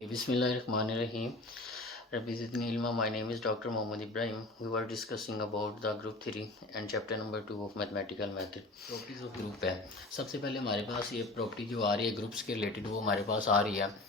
Bismillahirrahmanirrahim. Rabbi Zidni Ilma. My name is Dr. Mohammad Ibrahim. We were discussing about the group 3 and chapter number 2 of mathematical method. Properties of group है। सबसे पहले हमारे पास ये property जो आ रही है groups के रिलेटेड वो हमारे पास आ रही है।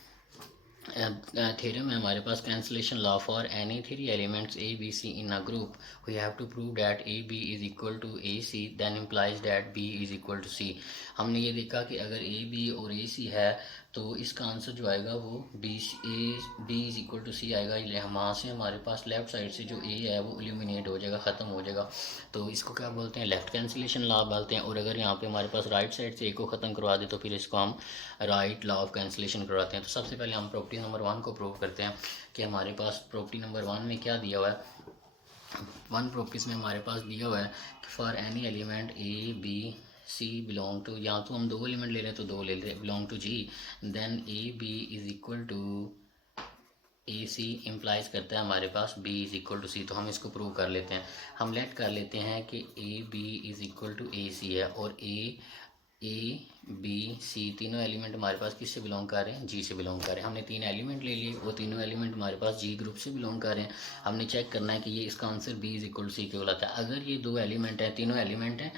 थ्योरम है हमारे पास cancellation law for any three elements A B C in a group we have to prove that A B is equal to A C then implies that B is equal to C. हमने ये देखा कि अगर A B और ए C है तो इसका answer जो आएगा वो बी इज इक्वल टू सी आएगा। वहाँ से हमारे पास लेफ्ट साइड से जो ए है वो एलिमिनेट हो जाएगा, ख़त्म हो जाएगा। तो इसको क्या बोलते हैं, लेफ़्ट कैंसिलेशन लॉ बोलते हैं। और अगर यहाँ पे हमारे पास राइट साइड से ए को ख़त्म करवा दे तो फिर इसको हम राइट लॉ ऑफ कैंसिलेशन करवाते हैं। तो सबसे पहले हम प्रॉपर्टी नंबर 1 को प्रूव करते हैं कि हमारे पास प्रॉपर्टी नंबर 1 में क्या दिया हुआ है। 1 प्रॉपर्टीज में हमारे पास दिया हुआ है कि for any element A B C belong to, या तो हम दो एलिमेंट ले रहे हैं तो दो ले रहे हैं, belong to G, then A B is equal to A C implies करता है हमारे पास B is equal to C. तो हम इसको प्रूव कर लेते हैं। हम लेट कर लेते हैं कि A B is equal to A C है और ए बी सी तीनों एलिमेंट हमारे पास किससे बिलोंग कर रहे हैं, जी से बिलोंग कर रहे हैं। हमने 3 एलिमेंट ले लिए, वो तीनों एलिमेंट हमारे पास जी ग्रुप से बिलोंग कर रहे हैं। हमने चेक करना है कि ये इसका answer B is equal to C क्यों आता है। अगर ये दो एलिमेंट है, तीनों एलिमेंट हैं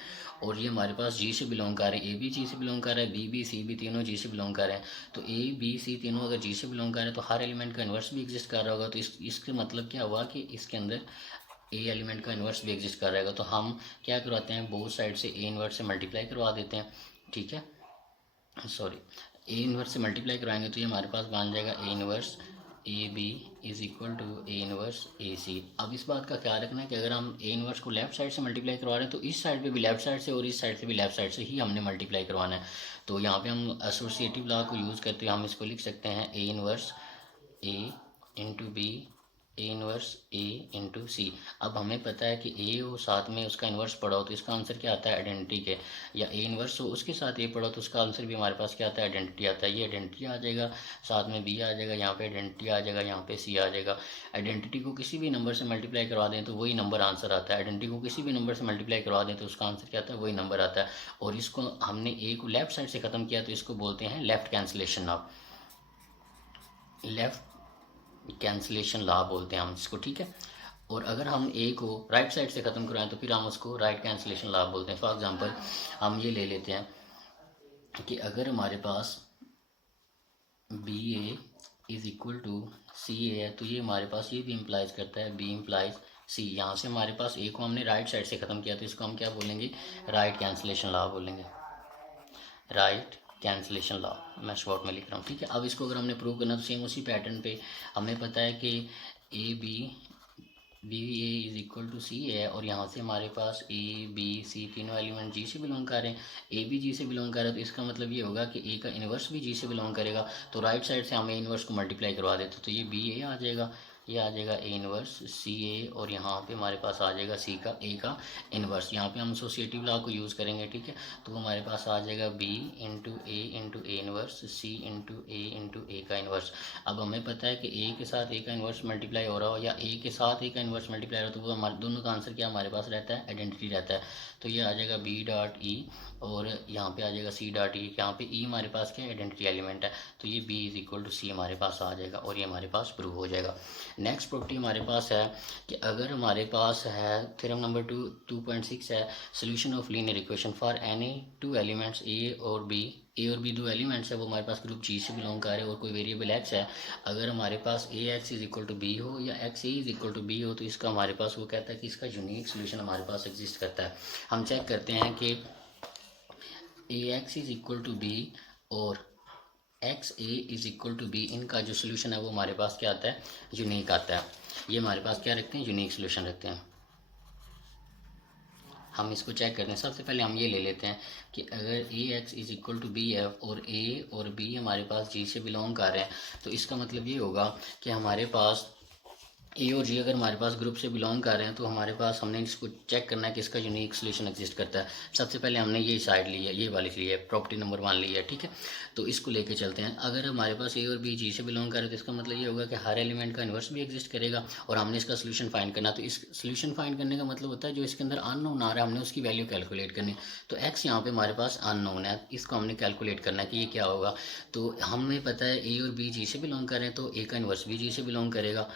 और ये हमारे पास जी से बिलोंग कर रहे हैं, ए बी जी से बिलोंग कर रहा है, बी सी भी तीनों जी से बिलोंग कर रहे हैं, तो ए बी सी तीनों अगर जी से बिलोंग कर रहे हैं तो हर एलिमेंट का इन्वर्स भी एग्जिस्ट कर रहा होगा। तो इसका मतलब क्या हुआ कि इसके अंदर ए एलिमेंट का इन्वर्स भी एग्जिस्ट कर रहेगा। तो हम क्या करवाते हैं, बोथ साइड से ए इन्वर्स से मल्टीप्लाई करवा देते हैं। ठीक है, सॉरी, ए इन्वर्स से मल्टीप्लाई कराएंगे तो ये हमारे पास बन जाएगा A inverse A B is equal to A inverse A C. अब इस बात का ख्याल रखना है कि अगर हम ए इन्वर्स को लेफ्ट साइड से मल्टीप्लाई करवा रहे हैं तो इस साइड पे भी लेफ्ट साइड से और इस साइड से भी लेफ्ट साइड से ही हमने मल्टीप्लाई करवाना है। तो यहाँ पे हम एसोसिएटिव लॉ को यूज़ करते हुए हम इसको लिख सकते हैं ए इन्वर्स ए इंटू बी ए इन्वर्स ए इंटू सी। अब हमें पता है कि ए हो साथ में उसका इन्वर्स पड़ा हो तो इसका आंसर क्या आता है, आइडेंटिटी के, या ए इन्वर्स हो उसके साथ ए पड़ा तो उसका आंसर भी हमारे पास क्या आता है, आइडेंटिटी आता है। ये आइडेंटिटी आ जाएगा, साथ में बी आ जाएगा, यहाँ पे आइडेंटिटी आ जाएगा, यहाँ पे सी आ जाएगा। आइडेंटिटी को किसी भी नंबर से मल्टीप्लाई करवा दें तो वही नंबर आंसर आता है। आइडेंटिटी को किसी भी नंबर से मल्टीप्लाई करवा दें तो उसका आंसर क्या आता है, वही नंबर आता है। और इसको हमने ए को लेफ्ट साइड से ख़त्म किया तो इसको बोलते हैं left cancellation of, left cancellation law बोलते हैं हम इसको। ठीक है, और अगर हम ए को राइट साइड से ख़त्म कराएं तो फिर हम उसको राइट कैंसिलेशन लॉ बोलते हैं। फॉर एग्जांपल हम ये ले लेते हैं कि अगर हमारे पास B A is equal to C A है तो ये हमारे पास ये भी इम्प्लाइज करता है बी इम्प्लाइज सी। यहाँ से हमारे पास ए को हमने राइट साइड से ख़त्म किया तो इसको हम क्या बोलेंगे, राइट कैंसिलेशन लॉ बोलेंगे, राइट कैंसिलेशन लॉ मैं शॉर्ट में लिख रहा हूँ। ठीक है, अब इसको अगर हमने प्रूव करना तो सेम उसी पैटर्न पे हमें पता है कि A B A is equal to C है और यहाँ से हमारे पास ए बी सी तीनों एलिमेंट जी से बिलोंग कर रहे हैं। ए बी जी से बिलोंग कर रहा है तो इसका मतलब ये होगा कि ए का इन्वर्स भी जी से बिलोंग करेगा। तो राइट साइड से हम ए इन्वर्स को मल्टीप्लाई करवा देते तो ये बी ए आ जाएगा, ये आ जाएगा ए इन्वर्स सी ए, और यहाँ पे हमारे पास आ जाएगा सी का ए का इन्वर्स। यहाँ पे हम एसोसिएटिव लॉ को यूज़ करेंगे। ठीक है, तो हमारे पास आ जाएगा B into A inverse C into ए का इन्वर्स। अब हमें पता है कि ए के साथ ए का इन्वर्स मल्टीप्लाई हो रहा हो या ए के साथ ए का इन्वर्स मल्टीप्लाई हो रहा हो तो वो हमारे दोनों का आंसर क्या हमारे पास रहता है, आइडेंटिटी रहता है। तो ये आ जाएगा बी डॉट ई और यहाँ पे आ जाएगा सी डॉट ई। यहाँ पे ई हमारे पास क्या आइडेंटिटी एलिमेंट है तो ये बी इज इक्वल टू सी हमारे पास आ जाएगा और ये हमारे पास प्रूव हो जाएगा। नेक्स्ट प्रॉपर्टी हमारे पास है कि अगर हमारे पास है थ्योरम नंबर 2.6 है solution of linear equation for any two elements A और बी दो एलिमेंट्स है वो हमारे पास ग्रुप जी से बिलोंग कर रहे हैं और कोई वेरिएबल एक्स है। अगर हमारे पास A X is equal to B हो या X A is equal to B हो तो इसका हमारे पास वो कहता है कि इसका यूनिक सोल्यूशन हमारे पास एग्जिस्ट करता है। हम चेक करते हैं कि A X is equal to B और X A is equal to B, इनका जो सोल्यूशन है वो हमारे पास क्या आता है, यूनिक आता है। ये हमारे पास क्या रखते हैं, यूनिक सोल्यूशन रखते हैं। हम इसको चेक करते हैं। सबसे पहले हम ये ले लेते हैं कि अगर A X is equal to B F और ए और बी हमारे पास जी से बिलोंग कर रहे हैं तो इसका मतलब ये होगा कि हमारे पास ए और जी अगर हमारे पास ग्रुप से बिलोंग कर रहे हैं तो हमारे पास हमने इसको चेक करना है कि इसका यूनिक सोल्यूशन एग्जिस्ट करता है। सबसे पहले हमने ये साइड ली है, ये वाली ली है, प्रॉपर्टी नंबर 1 ली है, ठीक है। तो इसको लेके चलते हैं। अगर हमारे पास ए और बी जी से बिलोंग कर रहे हैं तो इसका मतलब ये होगा कि हर एलिमेंट का इन्वर्स भी एग्जिस्ट करेगा और हमने इसका सोल्यूशन फाइंड करना। तो इस सोल्यूशन फाइंड करने का मतलब होता है जो इसके अंदर अननोन आ रहा है हमने उसकी वैल्यू कैलकुलेट करनी। तो एक्स यहाँ पे हमारे पास अननोन है, इसको हमने कैलकुलेट करना है कि ये क्या होगा। तो हमें पता है ए और बी जी से बिलोंग कर रहे हैं तो ए का इन्वर्स भी जी से बिलोंग करेगा,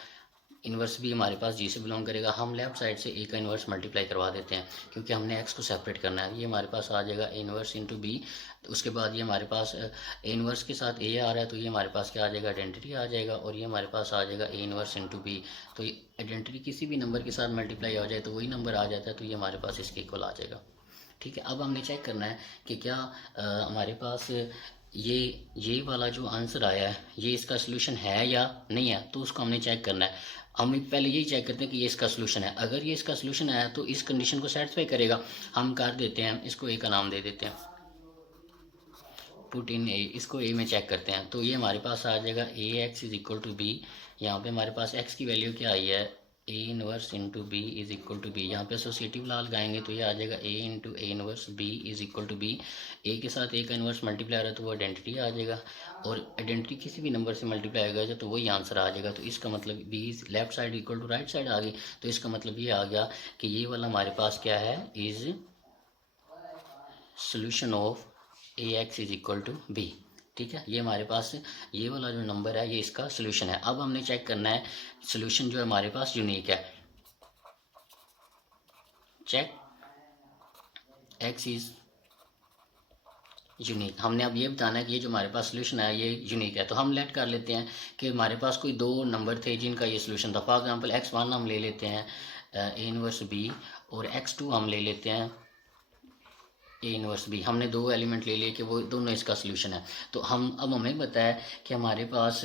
इन्वर्स भी हमारे पास जी से बिलोंग करेगा। हम लेफ्ट साइड से ए का इन्वर्स मल्टीप्लाई करवा देते हैं क्योंकि हमने एक्स को सेपरेट करना है। ये हमारे पास आ जाएगा ए इन्वर्स इंटू बी। तो उसके बाद ये हमारे पास ए इन्वर्स के साथ ए आ रहा है तो ये हमारे पास क्या आ जाएगा, आइडेंटिटी आ जाएगा। और ये हमारे पास आ जाएगा ए इन्वर्स इंटू बी। तो ये आइडेंटिटी किसी भी नंबर के साथ मल्टीप्लाई हो जाए तो वही नंबर आ जाता है, तो ये हमारे पास इसके इक्वल आ जाएगा, ठीक है। अब हमने चेक करना है कि क्या हमारे पास ये वाला जो आंसर आया है ये इसका सोल्यूशन है या नहीं है, तो उसको हमने चेक करना है। हम पहले यही चेक करते हैं कि ये इसका सोल्यूशन है। अगर ये इसका सोल्यूशन है तो इस कंडीशन को सेटिस्फाई करेगा। हम कर देते हैं, इसको ए का नाम दे देते हैं, पुट इन ए। इसको ए में चेक करते हैं तो ये हमारे पास आ जाएगा A X is equal to B. यहाँ पे हमारे पास एक्स की वैल्यू क्या आई है, A inverse into B is equal to B. यहाँ पे एसोसिएटिव लॉ लगाएंगे तो ये आ जाएगा A into A inverse B is equal to B. A के साथ ए का इनवर्स मल्टीप्लाई आ रहा है तो वो आइडेंटिटी आ जाएगा, और आइडेंटिटी किसी भी नंबर से मल्टीप्लाई होगा तो वही आंसर आ जाएगा। तो इसका मतलब B left side equal to right side आ गई। तो इसका मतलब ये आ गया कि ये वाला हमारे पास क्या है, is solution of A X is equal to B, ठीक है। ये हमारे पास ये वाला जो नंबर है ये इसका सोल्यूशन है। अब हमने चेक करना है सोल्यूशन जो है हमारे पास यूनिक है। Check X is unique. हमने अब ये बताना है कि ये जो हमारे पास सोल्यूशन है ये यूनिक है। तो हम लेट कर लेते हैं कि हमारे पास कोई दो नंबर थे जिनका ये सोल्यूशन था। फॉर एग्जांपल x1 हम ले लेते हैं ए इनवर्स बी, और x2 हम ले लेते हैं ए इनवर्स बी। हमने दो एलिमेंट ले लिए कि वो दोनों इसका सोल्यूशन है। तो अब हमें पता है कि हमारे पास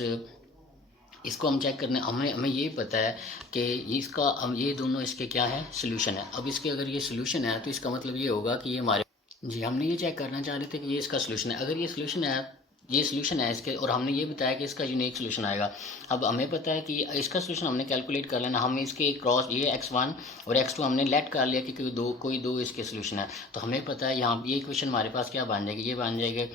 इसको हम चेक करने हमें हमें ये पता है कि इसका हम ये दोनों इसके क्या है, सोल्यूशन है। अब इसके अगर ये सोल्यूशन है तो इसका मतलब ये होगा कि ये हमारे जी हमने ये चेक करना चाह रहे थे कि ये इसका सोल्यूशन है। अगर ये सोल्यूशन है, ये सोल्यूशन है इसके, और हमने ये बताया कि इसका यूनिक सोल्यूशन आएगा। अब हमें पता है कि इसका सोल्यूशन हमने कैलकुलेट कर लेना। हम इसके क्रॉस ये x1 और x2 हमने लेट कर लिया कि कोई दो इसके सोल्यूशन है। तो हमें पता है यहाँ ये इक्वेशन हमारे पास क्या बन जाएगी, ये बन जाएगा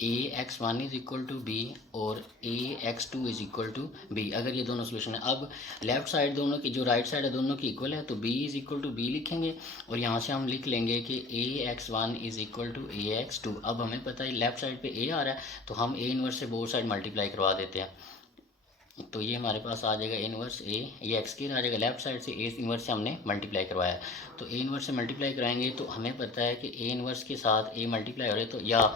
A X one is equal to B और A X two is equal to B, अगर ये दोनों सोल्यूशन है। अब लेफ्ट साइड दोनों की जो राइट साइड है दोनों की इक्वल है तो B is equal to B लिखेंगे, और यहाँ से हम लिख लेंगे कि A X one is equal to A X two. अब हमें पता है लेफ्ट साइड पे ए आ रहा है तो हम ए इनवर्स से बोथ साइड मल्टीप्लाई करवा देते हैं। तो ये हमारे पास आ जाएगा इनवर्स ए, ये एक्स की आ जाएगा लेफ्ट साइड से, ए इनवर्स से हमने मल्टीप्लाई करवाया। तो ए इनवर्स से मल्टीप्लाई कराएंगे तो हमें पता है कि ए इनवर्स के साथ ए मल्टीप्लाई हो रहा है तो या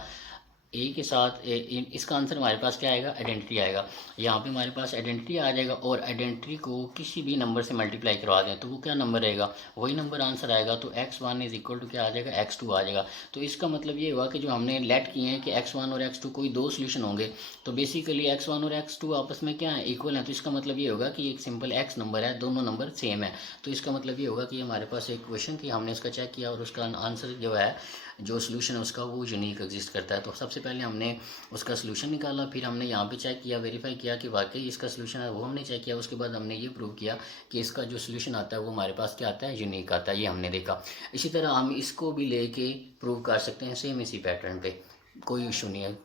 ए के साथ इसका आंसर हमारे पास क्या आएगा, आइडेंटिटी आएगा। यहाँ पे हमारे पास आइडेंटिटी आ जाएगा, और आइडेंटिटी को किसी भी नंबर से मल्टीप्लाई करवा दें तो वो क्या नंबर रहेगा, वही नंबर आंसर आएगा। तो x1 इज इक्वल टू क्या आ जाएगा, x2 आ जाएगा। तो इसका मतलब ये हुआ कि जो हमने लेट किए हैं कि x1 और x2 कोई दो सोल्यूशन होंगे, तो बेसिकली x1 और x2 आपस में क्या है, इक्वल है। तो इसका मतलब ये होगा कि एक सिंपल x नंबर है, दोनों नंबर सेम है। तो इसका मतलब ये होगा कि हमारे पास एक क्वेश्चन थी, हमने इसका चेक किया और उसका आंसर जो है, जो सोल्यूशन है उसका वो यूनिक एग्जिस्ट करता है। तो सबसे पहले हमने उसका सोल्यूशन निकाला, फिर हमने यहाँ पे चेक किया, वेरीफाई किया कि वाकई इसका सोल्यूशन है, वो हमने चेक किया। उसके बाद हमने ये प्रूव किया कि इसका जो सोल्यूशन आता है वो हमारे पास क्या आता है, यूनिक आता है। ये हमने देखा। इसी तरह हम इसको भी लेके प्रूव कर सकते हैं सेम इसी पैटर्न पे, कोई इशू नहीं है।